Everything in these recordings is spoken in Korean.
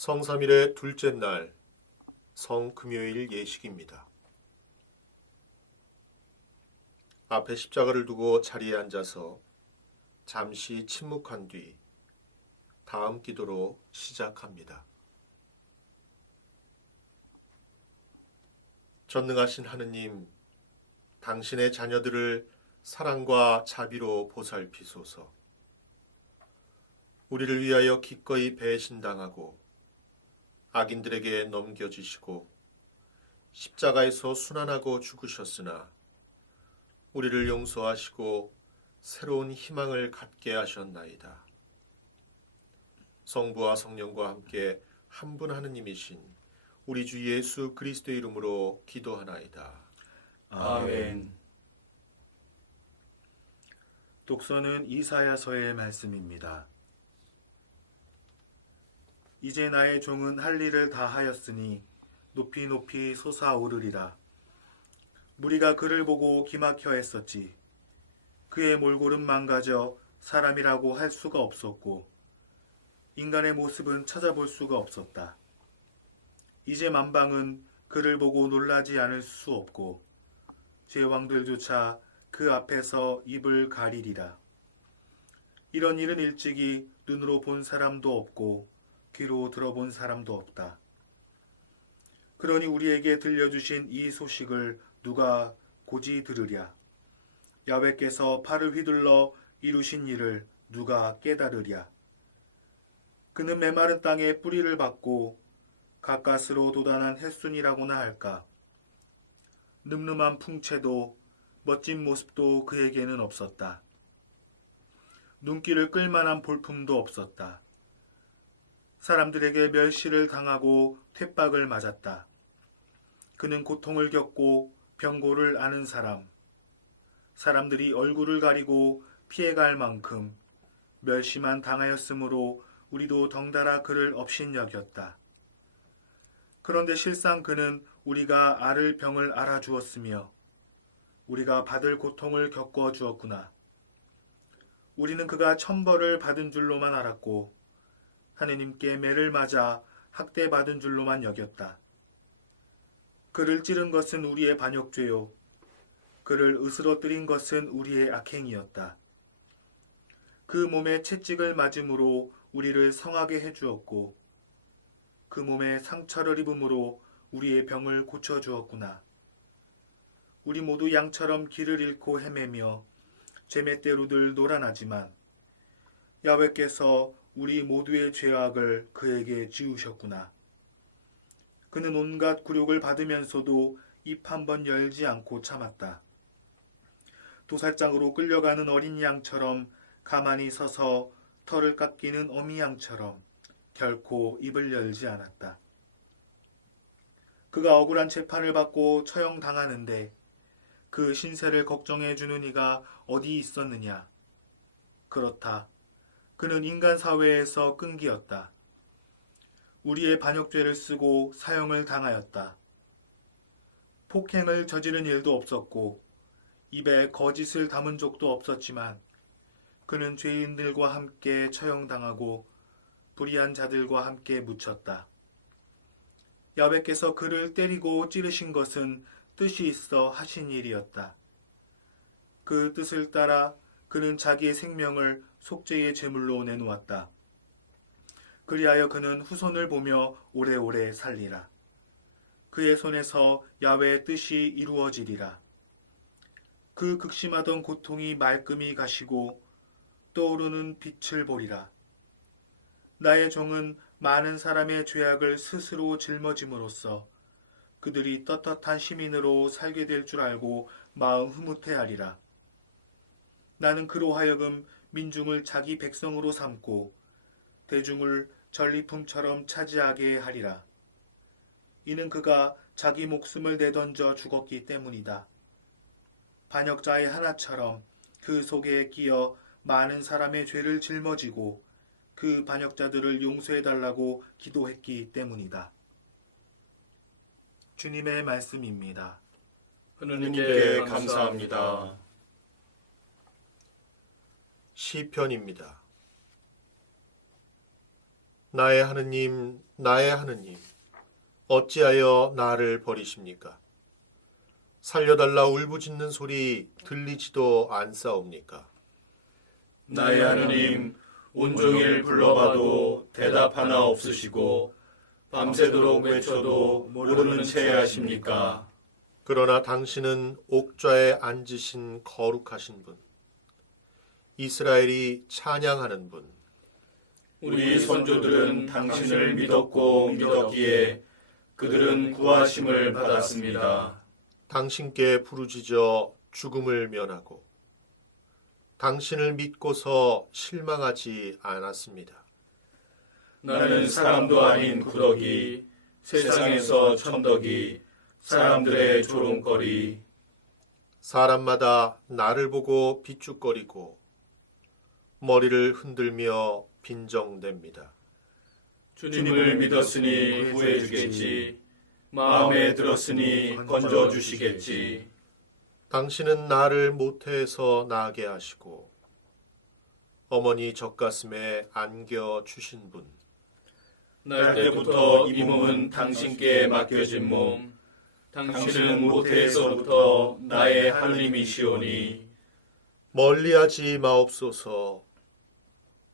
성삼일의 둘째 날 성금요일 예식입니다. 앞에 십자가를 두고 자리에 앉아서 잠시 침묵한 뒤 다음 기도로 시작합니다. 전능하신 하느님, 당신의 자녀들을 사랑과 자비로 보살피소서. 우리를 위하여 기꺼이 배신당하고 악인들에게 넘겨지시고 십자가에서 순환하고 죽으셨으나 우리를 용서하시고 새로운 희망을 갖게 하셨나이다. 성부와 성령과 함께 한 분 하느님이신 우리 주 예수 그리스도의 이름으로 기도하나이다. 아멘. 독서는 이사야서의 말씀입니다. 이제 나의 종은 할 일을 다 하였으니 높이 높이 솟아오르리라. 무리가 그를 보고 기막혀 했었지. 그의 몰골은 망가져 사람이라고 할 수가 없었고 인간의 모습은 찾아볼 수가 없었다. 이제 만방은 그를 보고 놀라지 않을 수 없고 제왕들조차 그 앞에서 입을 가리리라. 이런 일은 일찍이 눈으로 본 사람도 없고 귀로 들어본 사람도 없다. 그러니 우리에게 들려주신 이 소식을 누가 고지 들으랴? 야훼께서 팔을 휘둘러 이루신 일을 누가 깨달으랴? 그는 메마른 땅에 뿌리를 받고 가까스로 돋아난 햇순이라고나 할까? 늠름한 풍채도 멋진 모습도 그에게는 없었다. 눈길을 끌만한 볼품도 없었다. 사람들에게 멸시를 당하고 퇴박을 맞았다. 그는 고통을 겪고 병고를 앓은 사람, 사람들이 얼굴을 가리고 피해갈 만큼 멸시만 당하였으므로 우리도 덩달아 그를 업신여겼다. 그런데 실상 그는 우리가 앓을 병을 알아주었으며 우리가 받을 고통을 겪어주었구나. 우리는 그가 천벌을 받은 줄로만 알았고 하느님께 매를 맞아 학대받은 줄로만 여겼다. 그를 찌른 것은 우리의 반역죄요 그를 으스러뜨린 것은 우리의 악행이었다. 그 몸에 채찍을 맞음으로 우리를 성하게 해주었고 그 몸에 상처를 입음으로 우리의 병을 고쳐주었구나. 우리 모두 양처럼 길을 잃고 헤매며 제멋대로들 놀아나지만 야훼께서 우리 모두의 죄악을 그에게 지우셨구나. 그는 온갖 굴욕을 받으면서도 입 한 번 열지 않고 참았다. 도살장으로 끌려가는 어린 양처럼 가만히 서서 털을 깎이는 어미 양처럼 결코 입을 열지 않았다. 그가 억울한 재판을 받고 처형당하는데 그 신세를 걱정해주는 이가 어디 있었느냐? 그렇다. 그는 인간 사회에서 끈기였다. 우리의 반역죄를 쓰고 사형을 당하였다. 폭행을 저지른 일도 없었고 입에 거짓을 담은 적도 없었지만 그는 죄인들과 함께 처형당하고 불의한 자들과 함께 묻혔다. 야훼께서 그를 때리고 찌르신 것은 뜻이 있어 하신 일이었다. 그 뜻을 따라 그는 자기의 생명을 속죄의 제물로 내놓았다. 그리하여 그는 후손을 보며 오래오래 살리라. 그의 손에서 야훼의 뜻이 이루어지리라. 그 극심하던 고통이 말끔히 가시고 떠오르는 빛을 보리라. 나의 종은 많은 사람의 죄악을 스스로 짊어짐으로써 그들이 떳떳한 시민으로 살게 될 줄 알고 마음 흐뭇해하리라. 나는 그로 하여금 민중을 자기 백성으로 삼고 대중을 전리품처럼 차지하게 하리라. 이는 그가 자기 목숨을 내던져 죽었기 때문이다. 반역자의 하나처럼 그 속에 끼어 많은 사람의 죄를 짊어지고 그 반역자들을 용서해달라고 기도했기 때문이다. 주님의 말씀입니다. 하느님께 감사합니다. 시편입니다. 나의 하느님, 나의 하느님, 어찌하여 나를 버리십니까? 살려달라 울부짖는 소리 들리지도 않사옵니까? 나의 하느님, 온종일 불러봐도 대답 하나 없으시고 밤새도록 외쳐도 모르는 채 하십니까? 그러나 당신은 옥좌에 앉으신 거룩하신 분, 이스라엘이 찬양하는 분, 우리 선조들은 당신을 믿었고 믿었기에 그들은 구하심을 받았습니다. 당신께 부르짖어 죽음을 면하고 당신을 믿고서 실망하지 않았습니다. 나는 사람도 아닌 구더기, 세상에서 천덕이, 사람들의 조롱거리. 사람마다 나를 보고 비축거리고 머리를 흔들며 빈정댑니다. 주님을 믿었으니 구해주겠지. 마음에 들었으니 건져주시겠지. 당신은 나를 모태에서 나게 하시고 어머니 젖가슴에 안겨 주신 분, 날 때부터 이 몸은 당신께 맡겨진 몸. 당신은 모태에서부터 나의 하느님이시오니 멀리하지 마옵소서.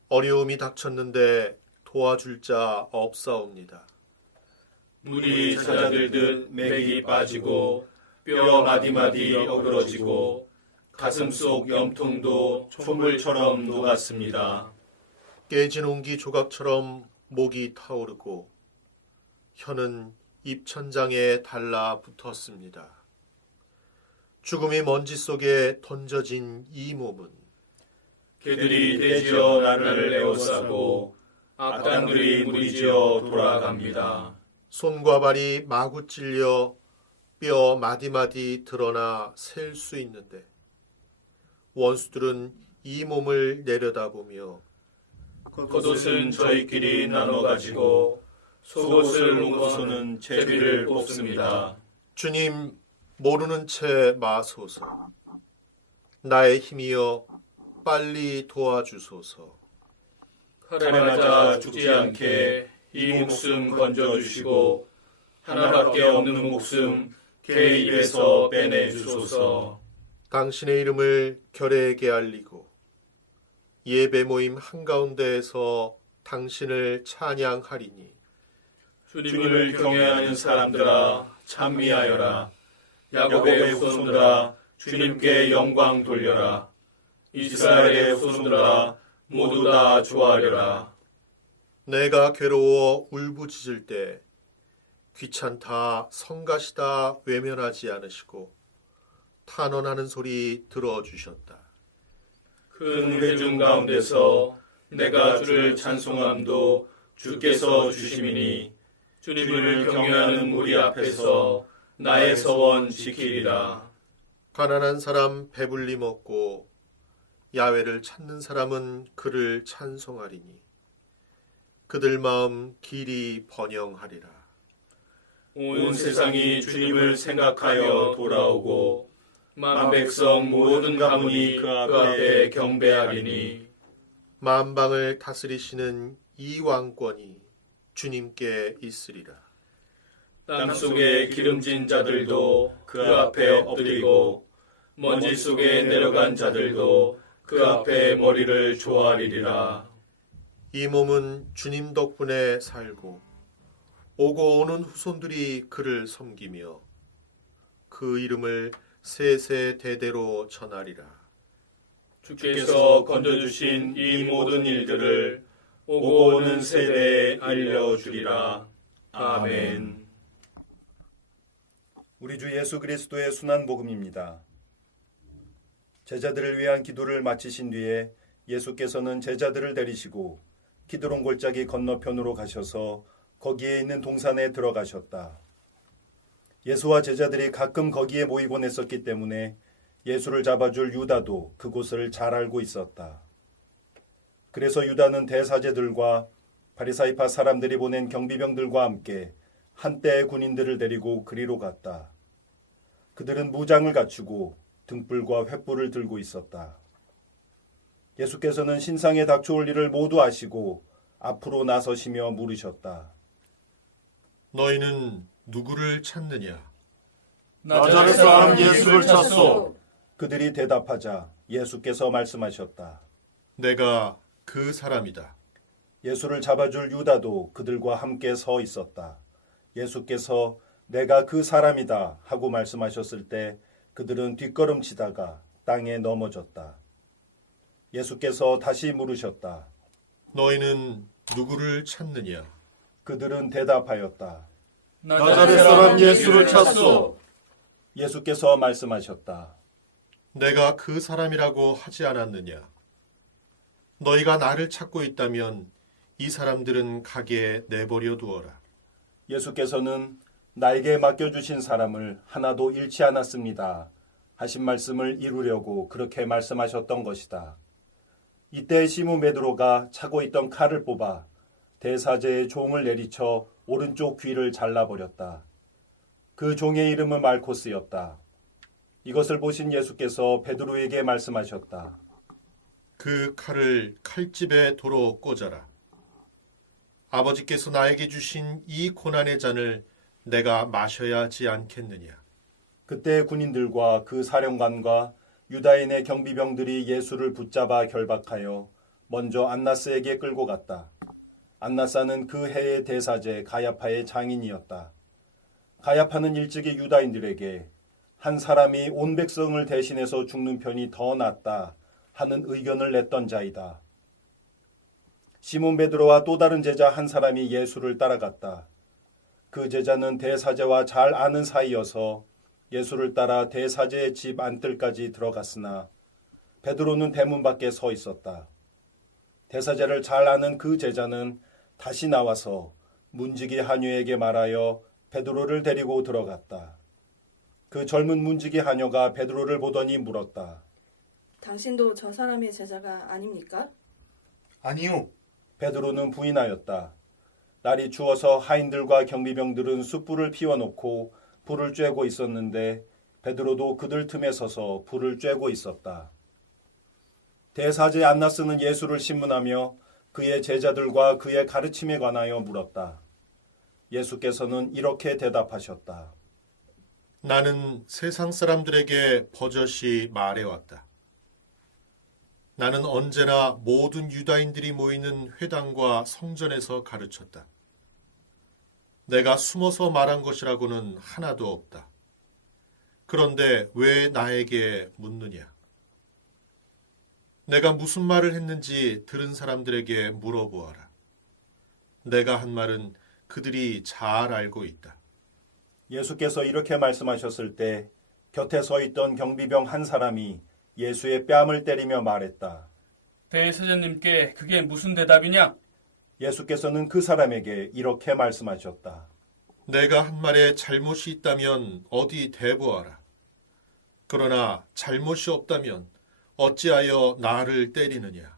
어려움이 닥쳤는데 도와줄 자 없사옵니다. 물이 잦아들듯 맥이 빠지고 뼈 마디마디 어그러지고 가슴 속 염통도 촛물처럼 녹았습니다. 깨진 옹기 조각처럼 목이 타오르고 혀는 입천장에 달라붙었습니다. 죽음의 먼지 속에 던져진 이 몸은 개들이 떼지어 나를 에워싸고 악당들이 무리지어 돌아갑니다. 손과 발이 마구 찔려 뼈 마디마디 드러나 셀 수 있는데 원수들은 이 몸을 내려다보며 겉옷은 저희끼리 나눠 가지고 속옷을 묶어서는 제비를 뽑습니다. 주님 모르는 채 마소서. 나의 힘이여 빨리 도와주소서. 칼에 맞아 죽지 않게 이 목숨 건져주시고 하나밖에 없는 목숨 개 입에서 빼내주소서. 당신의 이름을 결의에게 알리고 예배 모임 한가운데에서 당신을 찬양하리니 주님을 경외하는 사람들아 찬미하여라. 야곱의 후손들아 주님께 영광 돌려라. 이스라엘의 후손들아 모두 다 좋아하려라. 내가 괴로워 울부짖을 때 귀찮다 성가시다 외면하지 않으시고 탄원하는 소리 들어주셨다. 큰 회중 가운데서 내가 주를 찬송함도 주께서 주심이니 주님을 경외하는 우리 앞에서 나의 서원 지키리라. 가난한 사람 배불리 먹고 야훼를 찾는 사람은 그를 찬송하리니 그들 마음 길이 번영하리라. 온 세상이 주님을 생각하여 돌아오고 만백성 모든 가문이 그 앞에 경배하리니 만방을 다스리시는 이 왕권이 주님께 있으리라. 땅속에 기름진 자들도 그 앞에 엎드리고 먼지 속에 내려간 자들도 그 앞에 머리를 조아리리라. 이 몸은 주님 덕분에 살고 오고 오는 후손들이 그를 섬기며 그 이름을 세세대대로 전하리라. 주께서 건져주신 이 모든 일들을 오고 오는 세대에 알려주리라. 아멘. 우리 주 예수 그리스도의 순한 복음입니다. 제자들을 위한 기도를 마치신 뒤에 예수께서는 제자들을 데리시고 기드론 골짜기 건너편으로 가셔서 거기에 있는 동산에 들어가셨다. 예수와 제자들이 가끔 거기에 모이곤 했었기 때문에 예수를 잡아줄 유다도 그곳을 잘 알고 있었다. 그래서 유다는 대사제들과 바리사이파 사람들이 보낸 경비병들과 함께 한때의 군인들을 데리고 그리로 갔다. 그들은 무장을 갖추고 등불과 횃불을 들고 있었다. 예수께서는 신상에 닥쳐올 일을 모두 아시고 앞으로 나서시며 물으셨다. 너희는 누구를 찾느냐? 나자렛 사람 예수를 찾소. 그들이 대답하자 예수께서 말씀하셨다. 내가 그 사람이다. 예수를 잡아줄 유다도 그들과 함께 서 있었다. 예수께서 내가 그 사람이다 하고 말씀하셨을 때 그들은 뒷걸음치다가 땅에 넘어졌다. 예수께서 다시 물으셨다. 너희는 누구를 찾느냐? 그들은 대답하였다. 나자렛 사람 예수를 찾소. 예수께서 말씀하셨다. 내가 그 사람이라고 하지 않았느냐? 너희가 나를 찾고 있다면 이 사람들은 가게 내버려 두어라. 예수께서는 나에게 맡겨주신 사람을 하나도 잃지 않았습니다 하신 말씀을 이루려고 그렇게 말씀하셨던 것이다. 이때 시몬 베드로가 차고 있던 칼을 뽑아 대사제의 종을 내리쳐 오른쪽 귀를 잘라버렸다. 그 종의 이름은 말코스였다. 이것을 보신 예수께서 베드로에게 말씀하셨다. 그 칼을 칼집에 도로 꽂아라. 아버지께서 나에게 주신 이 고난의 잔을 내가 마셔야 하지 않겠느냐? 그때 군인들과 그 사령관과 유다인의 경비병들이 예수를 붙잡아 결박하여 먼저 안나스에게 끌고 갔다. 안나사는 그 해의 대사제 가야파의 장인이었다. 가야파는 일찍이 유다인들에게 한 사람이 온 백성을 대신해서 죽는 편이 더 낫다 하는 의견을 냈던 자이다. 시몬 베드로와 또 다른 제자 한 사람이 예수를 따라갔다. 그 제자는 대사제와 잘 아는 사이여서 예수를 따라 대사제의 집 안뜰까지 들어갔으나 베드로는 대문 밖에 서 있었다. 대사제를 잘 아는 그 제자는 다시 나와서 문지기 하녀에게 말하여 베드로를 데리고 들어갔다. 그 젊은 문지기 하녀가 베드로를 보더니 물었다. 당신도 저 사람의 제자가 아닙니까? 아니요. 베드로는 부인하였다. 날이 추워서 하인들과 경비병들은 숯불을 피워놓고 불을 쬐고 있었는데 베드로도 그들 틈에 서서 불을 쬐고 있었다. 대사제 안나스는 예수를 신문하며 그의 제자들과 그의 가르침에 관하여 물었다. 예수께서는 이렇게 대답하셨다. 나는 세상 사람들에게 버젓이 말해왔다. 나는 언제나 모든 유다인들이 모이는 회당과 성전에서 가르쳤다. 내가 숨어서 말한 것이라고는 하나도 없다. 그런데 왜 나에게 묻느냐? 내가 무슨 말을 했는지 들은 사람들에게 물어보아라. 내가 한 말은 그들이 잘 알고 있다. 예수께서 이렇게 말씀하셨을 때 곁에 서 있던 경비병 한 사람이 예수의 뺨을 때리며 말했다. 대사장님께 그게 무슨 대답이냐? 예수께서는 그 사람에게 이렇게 말씀하셨다. 내가 한 말에 잘못이 있다면 어디 대보아라. 그러나 잘못이 없다면 어찌하여 나를 때리느냐?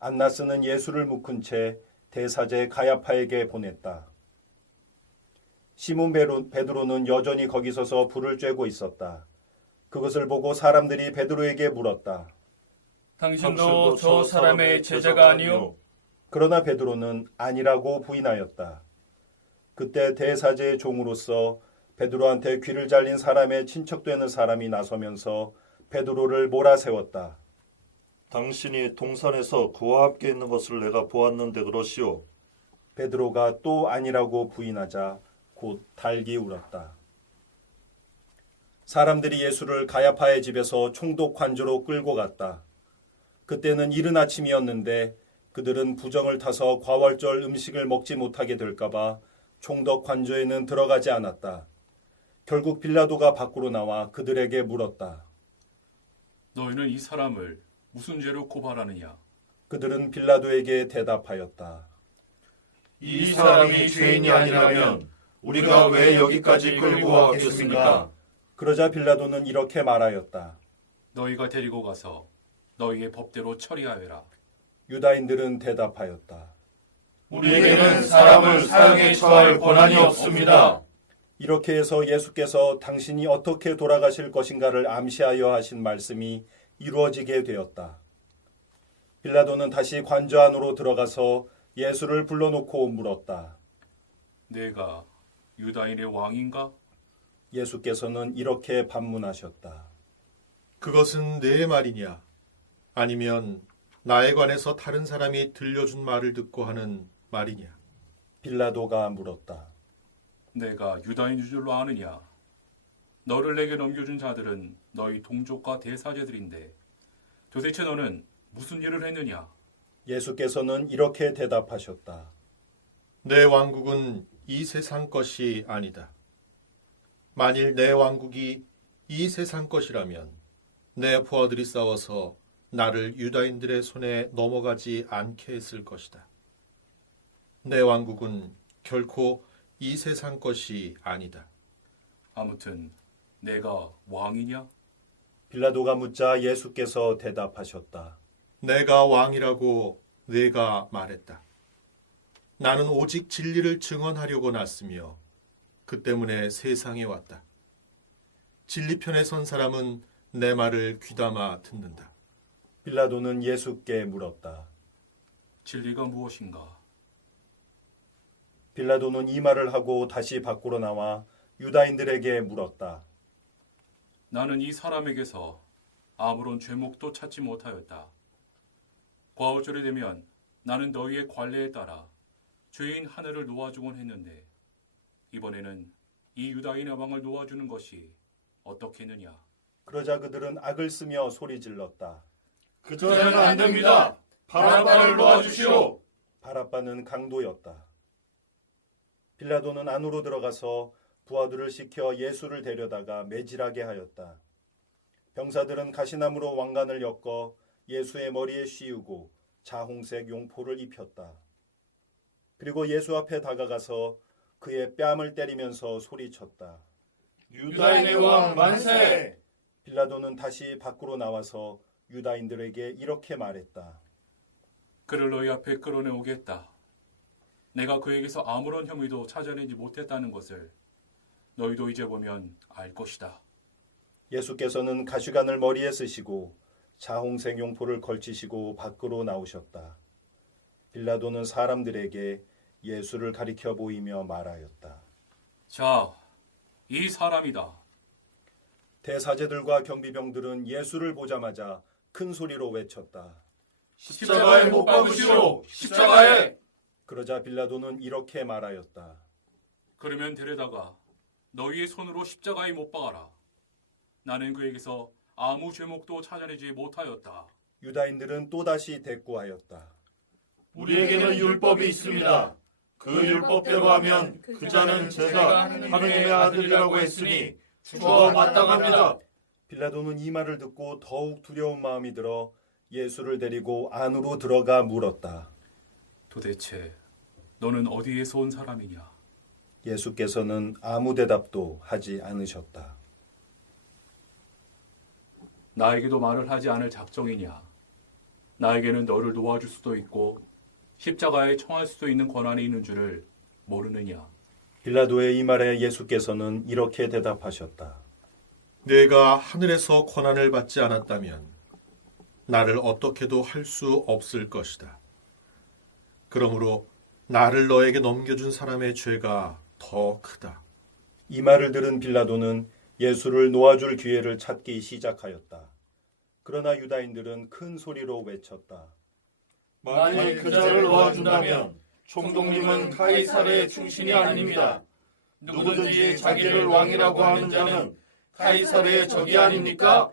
안나스는 예수를 묶은 채 대사제 가야파에게 보냈다. 시몬 베드로는 여전히 거기 서서 불을 쬐고 있었다. 그것을 보고 사람들이 베드로에게 물었다. 당신도 저 사람의 제자가 아니요? 그러나 베드로는 아니라고 부인하였다. 그때 대사제의 종으로서 베드로한테 귀를 잘린 사람의 친척되는 사람이 나서면서 베드로를 몰아세웠다. 당신이 동산에서 그와 함께 있는 것을 내가 보았는데 그러시오. 베드로가 또 아니라고 부인하자 곧 달기 울었다. 사람들이 예수를 가야파의 집에서 총독 관저로 끌고 갔다. 그때는 이른 아침이었는데 그들은 부정을 타서 과월절 음식을 먹지 못하게 될까봐 총독 관저에는 들어가지 않았다. 결국 빌라도가 밖으로 나와 그들에게 물었다. 너희는 이 사람을 무슨 죄로 고발하느냐? 그들은 빌라도에게 대답하였다. 이 사람이 죄인이 아니라면 우리가 왜 여기까지 끌고 왔겠습니까? 그러자 빌라도는 이렇게 말하였다. 너희가 데리고 가서 너희의 법대로 처리하여라. 유다인들은 대답하였다. 우리에게는 사람을 사형에 처할 권한이 없습니다. 이렇게 해서 예수께서 당신이 어떻게 돌아가실 것인가를 암시하여 하신 말씀이 이루어지게 되었다. 빌라도는 다시 관저 안으로 들어가서 예수를 불러놓고 물었다. 내가 유다인의 왕인가? 예수께서는 이렇게 반문하셨다. 그것은 내 말이냐? 아니면 나에 관해서 다른 사람이 들려준 말을 듣고 하는 말이냐? 빌라도가 물었다. 내가 유다인인 줄로 아느냐? 너를 내게 넘겨준 자들은 너희 동족과 대사제들인데 도대체 너는 무슨 일을 했느냐? 예수께서는 이렇게 대답하셨다. 내 왕국은 이 세상 것이 아니다. 만일 내 왕국이 이 세상 것이라면 내 부하들이 싸워서 나를 유다인들의 손에 넘어가지 않게 했을 것이다. 내 왕국은 결코 이 세상 것이 아니다. 아무튼 내가 왕이냐? 빌라도가 묻자 예수께서 대답하셨다. 내가 왕이라고 내가 말했다. 나는 오직 진리를 증언하려고 났으며 그 때문에 세상에 왔다. 진리 편에 선 사람은 내 말을 귀담아 듣는다. 빌라도는 예수께 물었다. 진리가 무엇인가? 빌라도는 이 말을 하고 다시 밖으로 나와 유다인들에게 물었다. 나는 이 사람에게서 아무런 죄목도 찾지 못하였다. 과오절이 되면 나는 너희의 관례에 따라 죄인 하늘을 놓아주곤 했는데 이번에는 이 유다인의 왕을 놓아주는 것이 어떻겠느냐? 그러자 그들은 악을 쓰며 소리 질렀다. 그저는 안 됩니다. 바라바를 놓아주시오. 바라바는 강도였다. 빌라도는 안으로 들어가서 부하들을 시켜 예수를 데려다가 매질하게 하였다. 병사들은 가시나무로 왕관을 엮어 예수의 머리에 씌우고 자홍색 용포를 입혔다. 그리고 예수 앞에 다가가서 그의 뺨을 때리면서 소리쳤다. 유다인의 왕 만세! 빌라도는 다시 밖으로 나와서 유다인들에게 이렇게 말했다. 그를 너희 앞에 끌어내오겠다. 내가 그에게서 아무런 혐의도 찾아내지 못했다는 것을 너희도 이제 보면 알 것이다. 예수께서는 가시관을 머리에 쓰시고 자홍색 용포를 걸치시고 밖으로 나오셨다. 빌라도는 사람들에게 예수를 가리켜 보이며 말하였다. 자, 이 사람이다. 대사제들과 경비병들은 예수를 보자마자 큰 소리로 외쳤다. 십자가에 못 박으시오. 십자가에! 그러자 빌라도는 이렇게 말하였다. 그러면 데려다가 너희의 손으로 십자가에 못 박아라. 나는 그에게서 아무 죄목도 찾아내지 못하였다. 유다인들은 또다시 대꾸하였다. 우리에게는 율법이 있습니다. 그 율법대로 하면 그 자는 제가 하느님의 아들이라고 했으니 주와 마땅합니다. 빌라도는 이 말을 듣고 더욱 두려운 마음이 들어 예수를 데리고 안으로 들어가 물었다. 도대체 너는 어디에서 온 사람이냐? 예수께서는 아무 대답도 하지 않으셨다. 나에게도 말을 하지 않을 작정이냐? 나에게는 너를 놓아줄 수도 있고 십자가에 청할 수도 있는 권한이 있는 줄을 모르느냐? 빌라도의 이 말에 예수께서는 이렇게 대답하셨다. 내가 하늘에서 권한을 받지 않았다면 나를 어떻게도 할 수 없을 것이다. 그러므로 나를 너에게 넘겨준 사람의 죄가 더 크다. 이 말을 들은 빌라도는 예수를 놓아줄 기회를 찾기 시작하였다. 그러나 유다인들은 큰 소리로 외쳤다. 만일 그 자를 놓아준다면 총독님은 카이사르의 충신이 아닙니다. 누구든지 자기를 왕이라고 하는 자는 카이사르의 적이 아닙니까?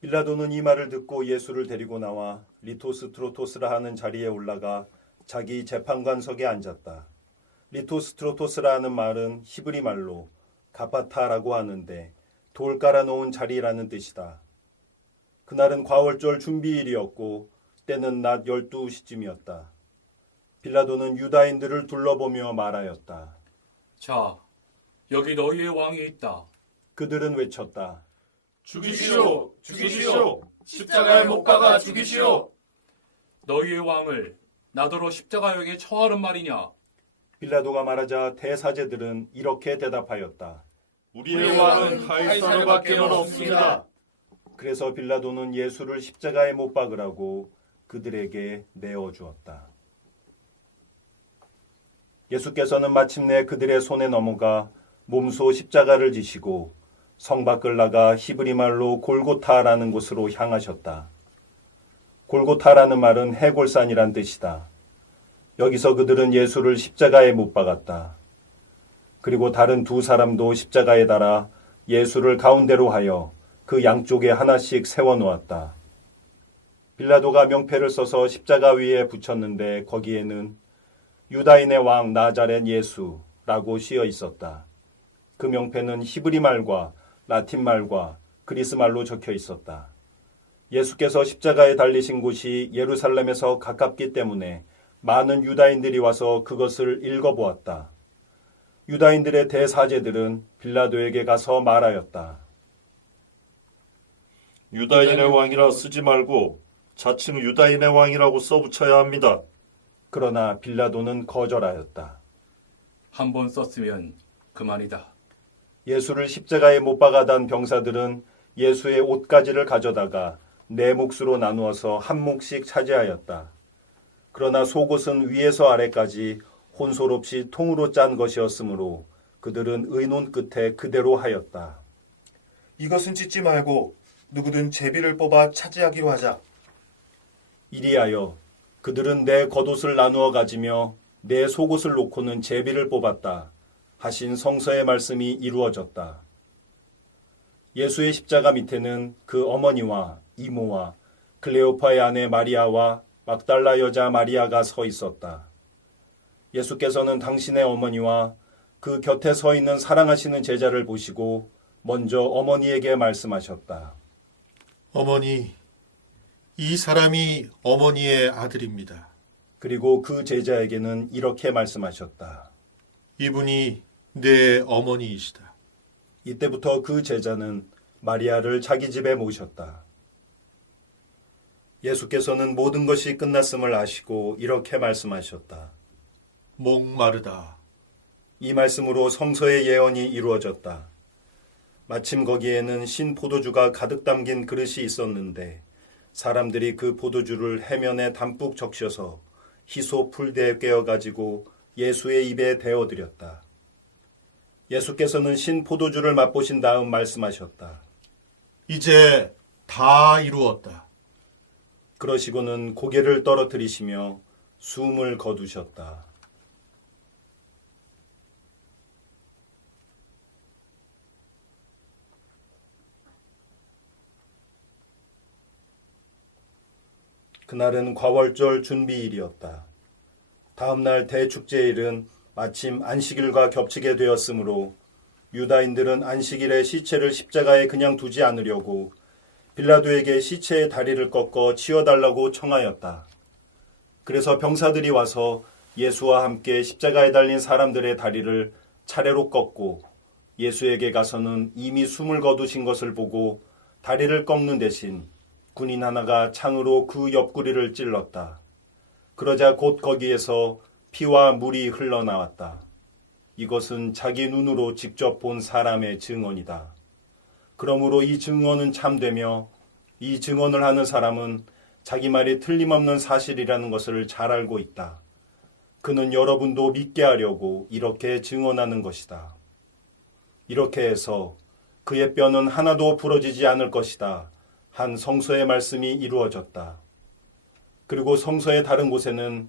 빌라도는 이 말을 듣고 예수를 데리고 나와 리토스트로토스라 하는 자리에 올라가 자기 재판관석에 앉았다. 리토스트로토스라 하는 말은 히브리 말로 가파타라고 하는데 돌 깔아놓은 자리라는 뜻이다. 그날은 과월절 준비일이었고 때는 낮 12시쯤이었다. 빌라도는 유다인들을 둘러보며 말하였다. 자, 여기 너희의 왕이 있다. 그들은 외쳤다. 죽이시오! 죽이시오! 십자가에 못 박아 죽이시오! 너희의 왕을 나더러 십자가역에 처하는 말이냐? 빌라도가 말하자 대사제들은 이렇게 대답하였다. 우리의 왕은 카이사르밖에 없습니다. 그래서 빌라도는 예수를 십자가에 못 박으라고 그들에게 내어주었다. 예수께서는 마침내 그들의 손에 넘어가 몸소 십자가를 지시고 성 밖을 나가 히브리 말로 골고타라는 곳으로 향하셨다. 골고타라는 말은 해골산이란 뜻이다. 여기서 그들은 예수를 십자가에 못 박았다. 그리고 다른 두 사람도 십자가에 달아 예수를 가운데로 하여 그 양쪽에 하나씩 세워놓았다. 빌라도가 명패를 써서 십자가 위에 붙였는데 거기에는 유다인의 왕 나자렛 예수라고 쓰여 있었다. 그 명패는 히브리 말과 라틴 말과 그리스 말로 적혀 있었다. 예수께서 십자가에 달리신 곳이 예루살렘에서 가깝기 때문에 많은 유다인들이 와서 그것을 읽어보았다. 유다인들의 대사제들은 빌라도에게 가서 말하였다. 유다인의 왕이라 쓰지 말고 자칭 유다인의 왕이라고 써붙여야 합니다. 그러나 빌라도는 거절하였다. 한 번 썼으면 그만이다. 예수를 십자가에 못 박아단 병사들은 예수의 옷가지를 가져다가 네 몫으로 나누어서 한 몫씩 차지하였다. 그러나 속옷은 위에서 아래까지 혼솔 없이 통으로 짠 것이었으므로 그들은 의논 끝에 그대로 하였다. 이것은 찢지 말고 누구든 제비를 뽑아 차지하기로 하자. 이리하여 그들은 내 겉옷을 나누어 가지며 내 속옷을 놓고는 제비를 뽑았다 하신 성서의 말씀이 이루어졌다. 예수의 십자가 밑에는 그 어머니와 이모와 클레오파의 아내 마리아와 막달라 여자 마리아가 서 있었다. 예수께서는 당신의 어머니와 그 곁에 서 있는 사랑하시는 제자를 보시고 먼저 어머니에게 말씀하셨다. 어머니, 이 사람이 어머니의 아들입니다. 그리고 그 제자에게는 이렇게 말씀하셨다. 이분이 내 어머니이시다. 이때부터 그 제자는 마리아를 자기 집에 모셨다. 예수께서는 모든 것이 끝났음을 아시고 이렇게 말씀하셨다. 목마르다. 이 말씀으로 성서의 예언이 이루어졌다. 마침 거기에는 신 포도주가 가득 담긴 그릇이 있었는데 사람들이 그 포도주를 해면에 담뿍 적셔서 히소 풀대에 꿰어가지고 예수의 입에 대어드렸다. 예수께서는 신 포도주를 맛보신 다음 말씀하셨다. 이제 다 이루었다. 그러시고는 고개를 떨어뜨리시며 숨을 거두셨다. 그날은 과월절 준비일이었다. 다음 날 대축제일은 마침 안식일과 겹치게 되었으므로 유다인들은 안식일에 시체를 십자가에 그냥 두지 않으려고 빌라도에게 시체의 다리를 꺾어 치워달라고 청하였다. 그래서 병사들이 와서 예수와 함께 십자가에 달린 사람들의 다리를 차례로 꺾고 예수에게 가서는 이미 숨을 거두신 것을 보고 다리를 꺾는 대신 군인 하나가 창으로 그 옆구리를 찔렀다. 그러자 곧 거기에서 피와 물이 흘러나왔다. 이것은 자기 눈으로 직접 본 사람의 증언이다. 그러므로 이 증언은 참되며 이 증언을 하는 사람은 자기 말이 틀림없는 사실이라는 것을 잘 알고 있다. 그는 여러분도 믿게 하려고 이렇게 증언하는 것이다. 이렇게 해서 그의 뼈는 하나도 부러지지 않을 것이다. 한 성서의 말씀이 이루어졌다. 그리고 성서의 다른 곳에는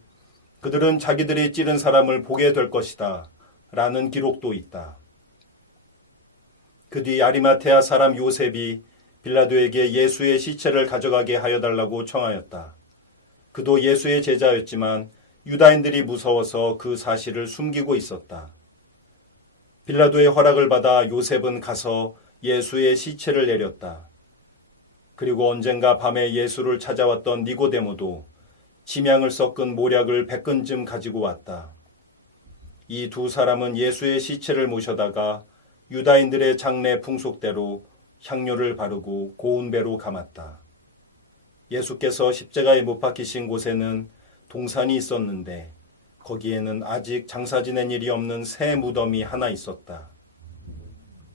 그들은 자기들이 찌른 사람을 보게 될 것이다. 라는 기록도 있다. 그 뒤 아리마테아 사람 요셉이 빌라도에게 예수의 시체를 가져가게 하여 달라고 청하였다. 그도 예수의 제자였지만 유다인들이 무서워서 그 사실을 숨기고 있었다. 빌라도의 허락을 받아 요셉은 가서 예수의 시체를 내렸다. 그리고 언젠가 밤에 예수를 찾아왔던 니고데모도 침향을 섞은 모략을 100근쯤 가지고 왔다. 이 두 사람은 예수의 시체를 모셔다가 유다인들의 장례 풍속대로 향료를 바르고 고운 배로 감았다. 예수께서 십자가에 못 박히신 곳에는 동산이 있었는데 거기에는 아직 장사 지낸 일이 없는 새 무덤이 하나 있었다.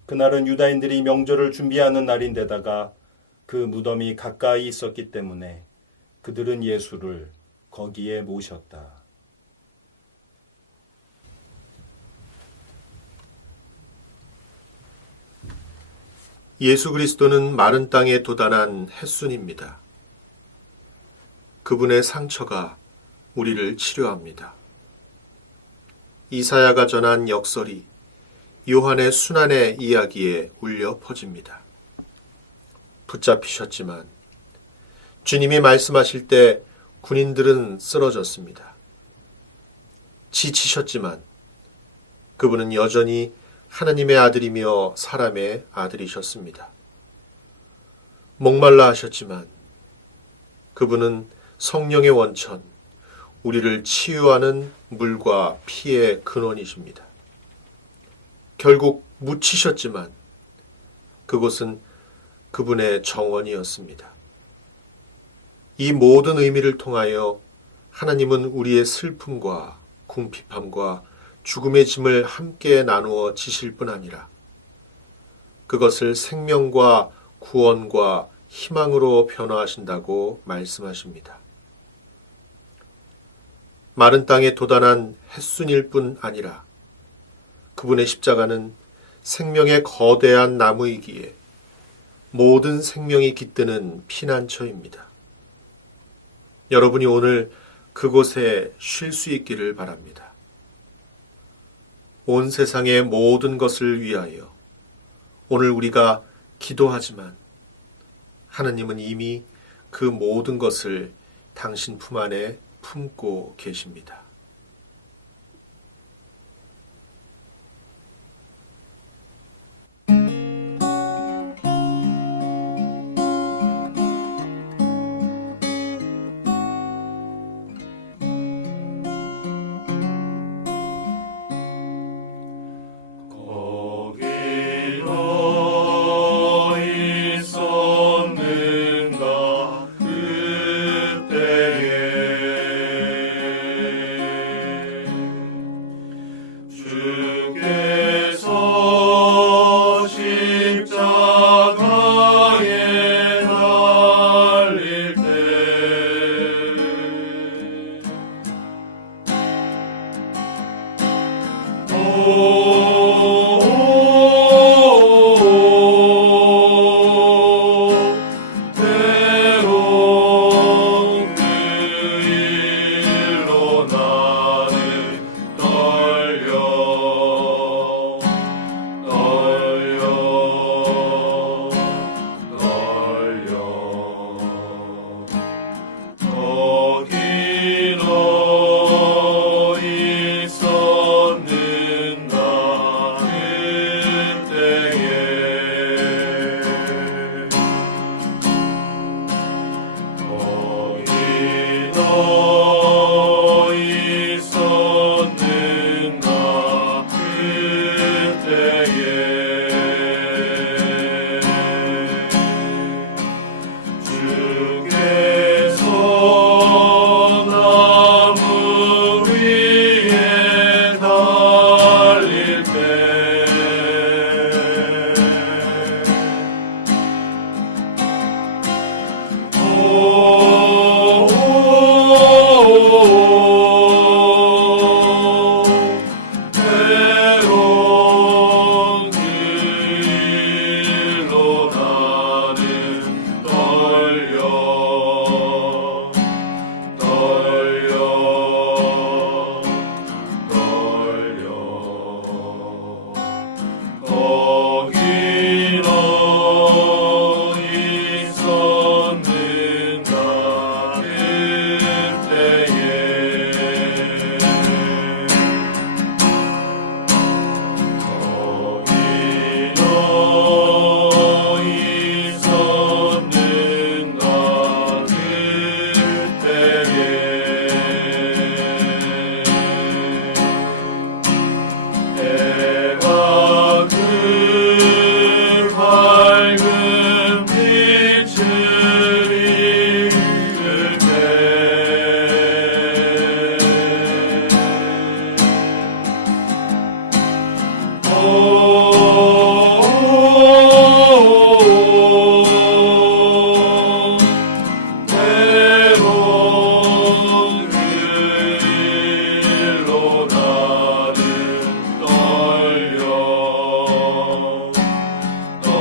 그날은 유다인들이 명절을 준비하는 날인데다가 그 무덤이 가까이 있었기 때문에 그들은 예수를 거기에 모셨다. 예수 그리스도는 마른 땅에 도단한 햇순입니다. 그분의 상처가 우리를 치료합니다. 이사야가 전한 역설이 요한의 순환의 이야기에 울려 퍼집니다. 붙잡히셨지만 주님이 말씀하실 때 군인들은 쓰러졌습니다. 지치셨지만 그분은 여전히 하나님의 아들이며 사람의 아들이셨습니다. 목말라 하셨지만 그분은 성령의 원천, 우리를 치유하는 물과 피의 근원이십니다. 결국 묻히셨지만 그곳은 그분의 정원이었습니다. 이 모든 의미를 통하여 하나님은 우리의 슬픔과 궁핍함과 죽음의 짐을 함께 나누어 지실 뿐 아니라 그것을 생명과 구원과 희망으로 변화하신다고 말씀하십니다. 마른 땅에 도단한 햇순일 뿐 아니라 그분의 십자가는 생명의 거대한 나무이기에 모든 생명이 깃드는 피난처입니다. 여러분이 오늘 그곳에 쉴 수 있기를 바랍니다. 온 세상의 모든 것을 위하여 오늘 우리가 기도하지만 하나님은 이미 그 모든 것을 당신 품 안에 품고 계십니다.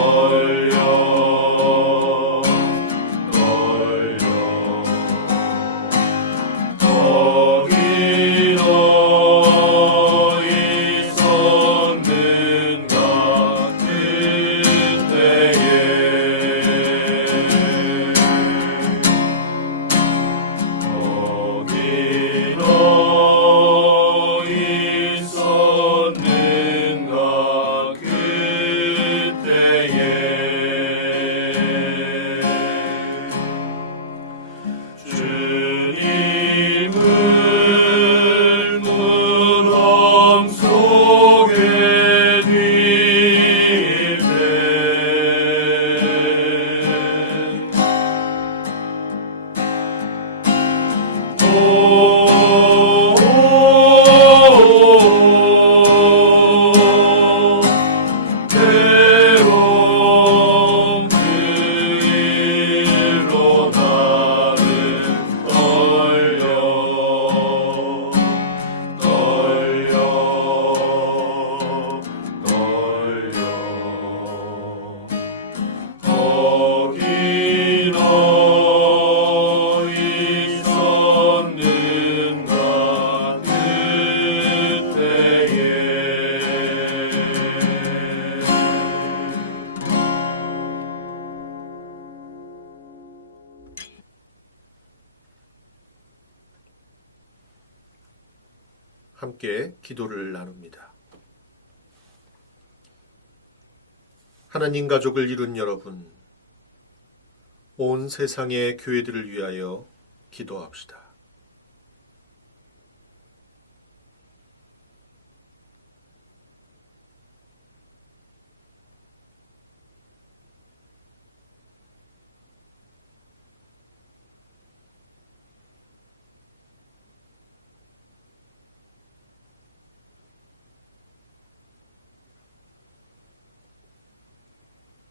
떨려 보게 될 때 때론 그 일로 나는 떨려 거기 너 있었는가 그때에 함께 기도를 나눕니다. 하나님 가족을 이룬 여러분, 온 세상의 교회들을 위하여 기도합시다.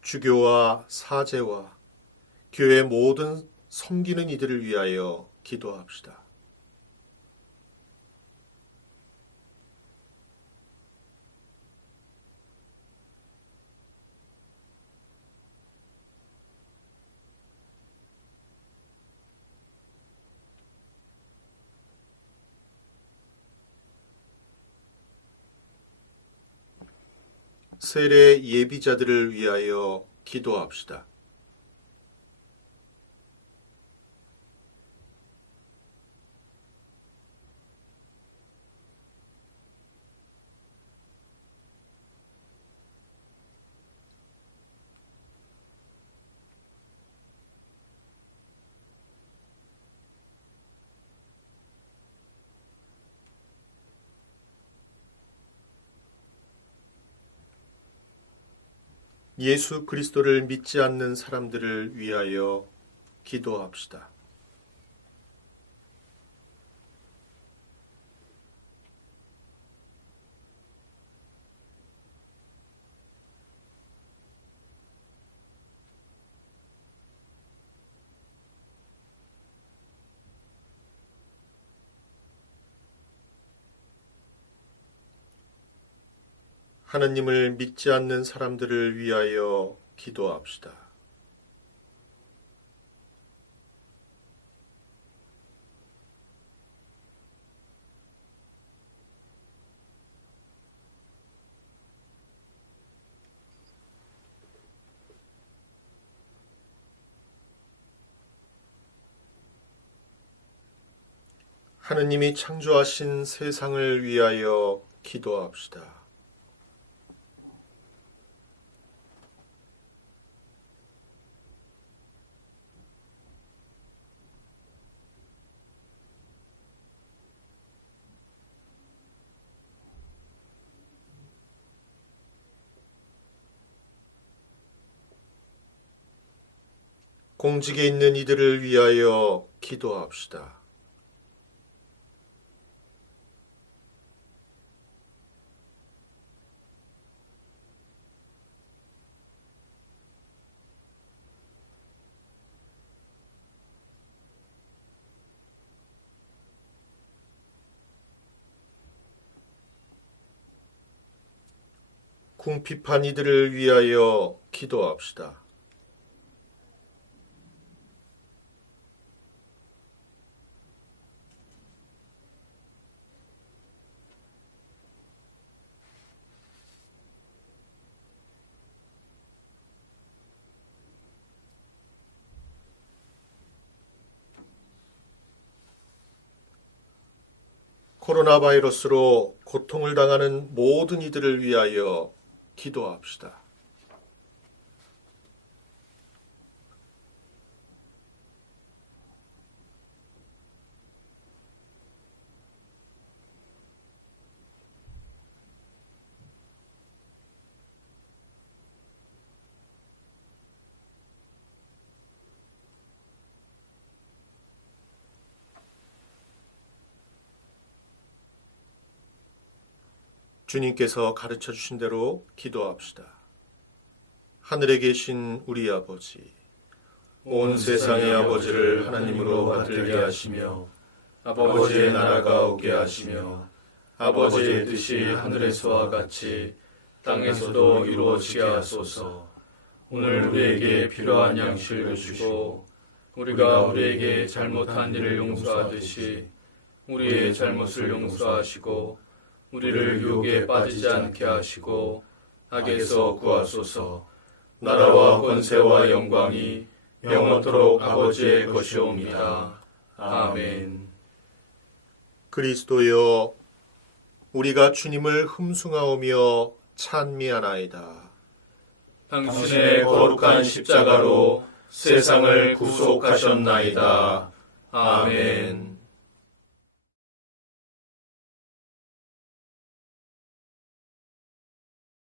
주교와 사제와 교회 모든 섬기는 이들을 위하여 기도합시다. 세례 예비자들을 위하여 기도합시다. 예수 그리스도를 믿지 않는 사람들을 위하여 기도합시다. 하느님을 믿지 않는 사람들을 위하여 기도합시다. 하느님이 창조하신 세상을 위하여 기도합시다. 공직에 있는 이들을 위하여 기도합시다. 궁핍한 이들을 위하여 기도합시다. 코로나 바이러스로 고통을 당하는 모든 이들을 위하여 기도합시다. 주님께서 가르쳐 주신 대로 기도합시다. 하늘에 계신 우리 아버지, 온 세상의 아버지를 하나님으로 받들게 하시며 아버지의 나라가 오게 하시며 아버지의 뜻이 하늘에서와 같이 땅에서도 이루어지게 하소서. 오늘 우리에게 필요한 양식을 주시고 우리가 우리에게 잘못한 일을 용서하듯이 우리의 잘못을 용서하시고 우리를 유혹에 빠지지 않게 하시고 악에서 구하소서. 나라와 권세와 영광이 영원토록 아버지의 것이옵니다. 아멘. 그리스도여, 우리가 주님을 흠숭하오며 찬미하나이다. 당신의 거룩한 십자가로 세상을 구속하셨나이다. 아멘.